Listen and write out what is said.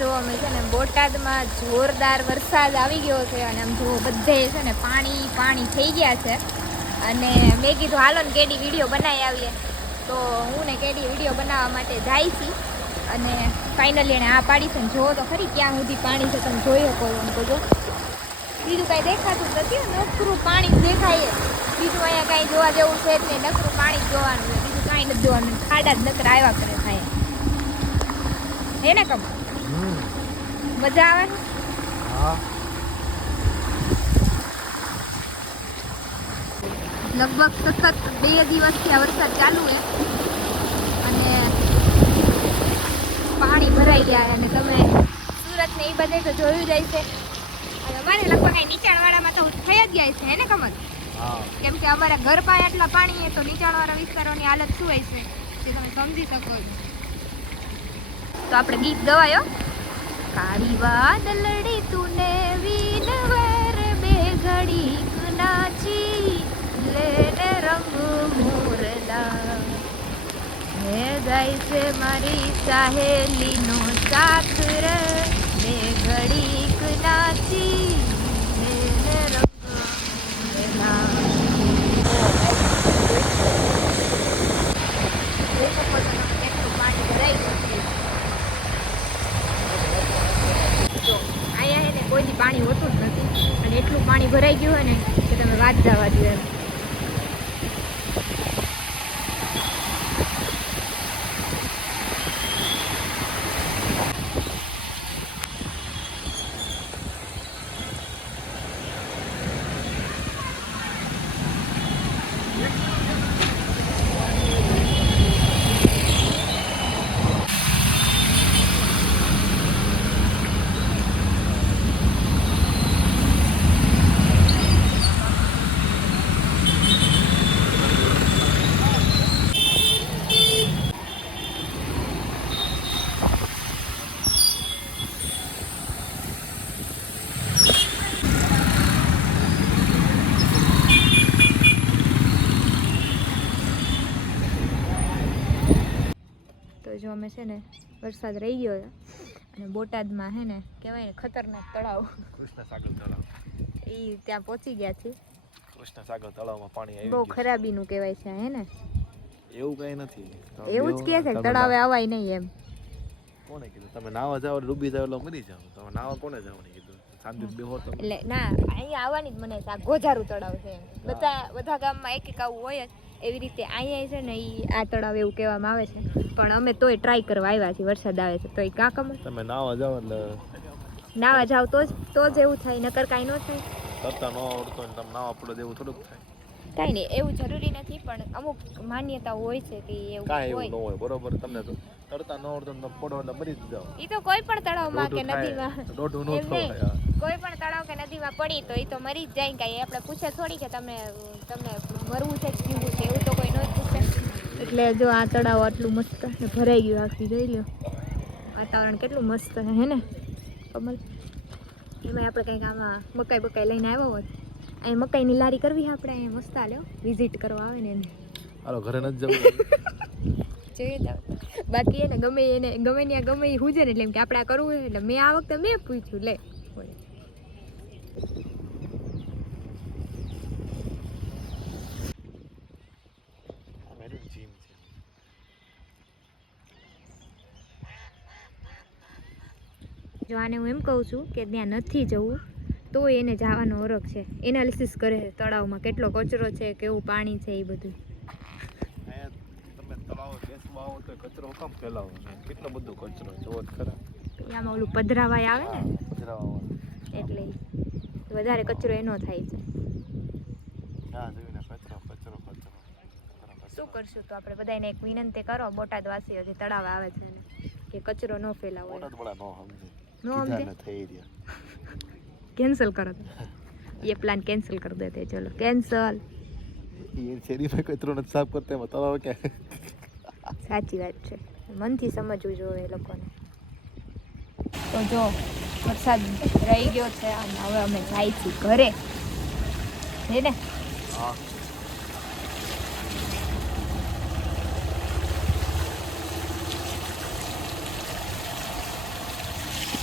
જો અમે છે ને બોટાદમાં જોરદાર વરસાદ આવી ગયો છે અને આમ જો બધે છે ને પાણી પાણી થઈ ગયા છે અને મેં કીધું હાલો ને કેડી વિડીયો બનાવી આવીએ તો હું ને કેડી વિડીયો બનાવવા માટે જાય છી અને ફાઇનલી એણે આ પાડી છે ને જો તો ખરી ક્યાં સુધી પાણી છે તમે જોઈ શકો એમ તો જો બીજું કાંઈ દેખાતું જ નથી નકરું પાણી જ દેખાય બીજું અહીંયા કાંઈ જોવા જેવું છે જ નહીં નકરું પાણી જ જોવાનું છે બીજું કાંઈ નથી જોવાનું ખાડા જ નકર આવ્યા કરે થાય હે ને કમ મજા આવે ને હા લગભગ સતત 2 દિવસથી આ વરસાદ ચાલુ છે અને પાણી ભરાઈ ગયા અને તમે સુરત ને એ બધે તો જોયું જાય છે અને અમારે લગભગ અહીં નીચાણવાળામાં તો થઈ જ જાય છે હે ને કમલ કેમ કે અમારા ઘર પાસે આટલા પાણી છે તો નીચાણવાળા વિસ્તારોની હાલત શું હોય છે તે તમે સમજી શકો તો આપણે ગીત ગવાયો કાળી વાદળડી તુને વીનવર બે ઘડી નાચી લેને રંગ મોરલા હે ગાય છે મારી સહેલીનો સાથ રે બે ઘડીક નાચી લેને રંગ મોરલા કોઈથી પાણી હોતું જ નથી અને એટલું પાણી ભરાઈ ગયું હોય ને કે તમે વાત જવા દો એમ જો અમે છે ને વરસાદ રહી ગયો છે અને બોટાદમાં હે ને કહેવાય ને ખતરનાક તળાવ કૃષ્ણસાગર તળાવ એ ત્યાં પહોંચી ગયા છે કૃષ્ણસાગર તળાવમાં પાણી આવી બહુ ખરાબીનું કહેવાય છે હે ને એવું કઈ નથી એવું જ કહે છે તળાવે આવાય નહીં એમ કોને કીધું તમે નાવા જાવ ડૂબી જાવ એટલે મરી જાવ તમે નાવા કોને જવાની કીધું શાંતિ બેહો તો એટલે ના અહીંયા આવવાની જ મને આ ગોજારું તળાવ છે બધા ગામમાં એક આવું હોય જ એવી રીતે અહીંયા છે ને આ તળાવ એવું કહેવામાં આવે છે પણ અમે તોય ટ્રાય કરવા આવ્યા છીએ વરસાદ આવે છે તો એ કાં કમર તમે નાવા જાવ એટલે નાવા જાવ તો જ એવું થાય નકર કાંઈ ન થાય તરતા ન આવડતો ને તમે નાવા પડો એવું થોડુંક થાય કાંઈ નહીં એવું જરૂરી નથી પણ અમુક માન્યતાઓ હોય છે કે એવું કાંઈ એવું ન હોય બરોબર તમને તો તરતા ન આવડતો ને તમે પડો એટલે મરી જ જાવ એ તો કોઈ પણ તળાવમાં કે નદીમાં દોઢું ન થાય કોઈ પણ તળાવ કે નદીમાં પડી તો એ તો મરી જ જાય કાંઈ આપણે પૂછે થોડી કે તમને મરવું છે કે જીવવું છે એવું તો કોઈ ન જ પૂછે એટલે જો આ તળાવ આટલું મસ્ત ને ભરાઈ ગયું આખી જોઈ લો વાતાવરણ કેટલું મસ્ત છે હે ને કમલ એમાં આપણે કંઈક આમાં મકાઈ બકાઈ લઈને આવ્યો હોત અહીં મકાઈની લારી કરવી આપણે અહીંયા મસ્ત લ્યો વિઝિટ કરવા આવે ને એને હાલો ઘરે નથી જવું જોઈએ તો બાકી એને ગમે ત્યાં ગમે એ હુજે ને એટલે એમ કે આપણે આ કરવું હોય એટલે મેં આ વખતે મેં પૂછ્યું લે જો આને હું એમ કહું છું કે ત્યાં નથી જવું તો એને જવાનો હરખ છે એનાલિસિસ કરે તળાવમાં કેટલો કચરો છે કેવું પાણી છે એ બધું તમે તળાવ બેસવા આવો તો કચરો કેમ ફેલાવો કેટલો બધો કચરો જોવો ખરા આમાં ઓલું પધરાવાય આવે ને પધરાવા એટલે વધારે કચરો એનો થાય છે શું કરશું તો આપણે બધાને એક વિનંતી કરો બોટાદ વાસીઓ જે તળાવ આવે છે ને કે કચરો ન ફેલાવો નો સમજે कैंसिल कर दो ये प्लान कैंसिल कर देते चलो कैंसिल ये शેરી में કચરો નથી સાફ કરતે બતાવો કે સાચી વાત છે મનથી સમજવું જોઈએ એ લોકોને તો જો વરસાદ રહી ગયો છે અને હવે અમે જાય છીએ ઘરે હે ને હા